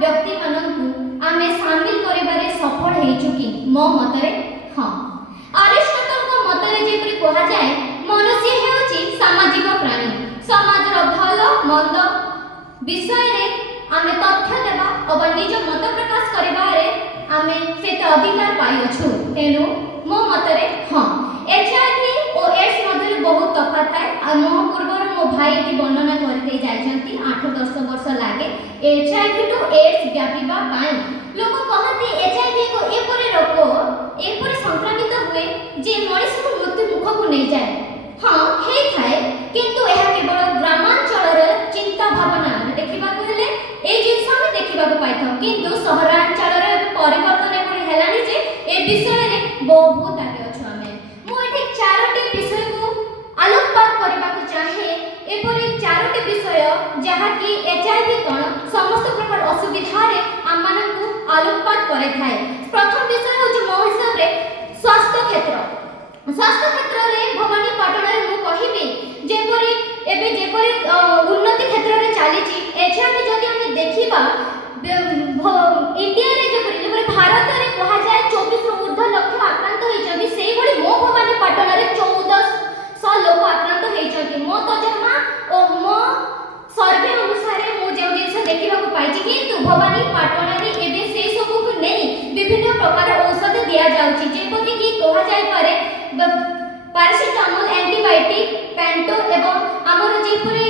व्यक्ति मानकु आमे शामिल करिबारे सफल हेचु कि मो मतरे हां। अरिस्टोटल को मतरे जेपरि कहा जाय मनुष्य हेउची सामाजिक प्राणी। समाजर भल मंद विषय रे आमे तथ्य देबा और निज मत प्रकाश करिबारे आमे सेते अधिकार पाई अछु। तेनु मो मतरे हां। एचआईवी और एड्स मध्य बहुत तफात है। मो पूर्वर मो भाई एटी वर्णना करते जाइछंती 8-10 वर्ष लागे एचआईवी टू एड्स व्यापीबा पाई। लोक कहते एचआईवी को एपरे रोग एपरे संक्रमित हुए जे मनुष्य को मृत्यु मुख को नहीं जाए। हां हे थाए किंतु एहा केवल ग्रामांचल रे चिंता भावना देखिबा को हेले ए जिंस हम देखिबा को पाइथौ। किंतु शहरांचल रे परिवर्तन एपरे हेलानी जे ए विषय रे बहुत आगे अछु। आमे मु एठी चारोटी विषय को आलोकपात करबा को चाहे। एपरे चारोटी विषय जहा कि एचआईवी कोन समस्त प्रकार असुविधा रे हम मानन को आलोकपात करे थाए। प्रथम विषय हो जो मो हिसाब रे स्वास्थ्य क्षेत्र। स्वास्थ्य क्षेत्र रे भवानी पाटण रे मु कहिबी जेपरि एबे जेपरि उन्नति क्षेत्र रे चाली छि एचआईवी जदि हम देखिबा इंडिया रे जेपरि भारत रे कहा जाय 24 ऊर्ध्व लक्ष आक्रांत होई जदि सेही बडी मो भवानी पाटण रे 1400 लोक आक्रांत होई जदि मो तजर्मा ओ मो सर्वे अनुसार मु जे जिंस देखिबा को पाइछि। किंतु भवानी पाटण रे एबे से सब को नै विभिन्न प्रकार औषध दिया जाउछि जेपरि कि कहा जाय पारे पैरासिटामोल एंटीबायोटिक पेंटो एवं हमर जेपरि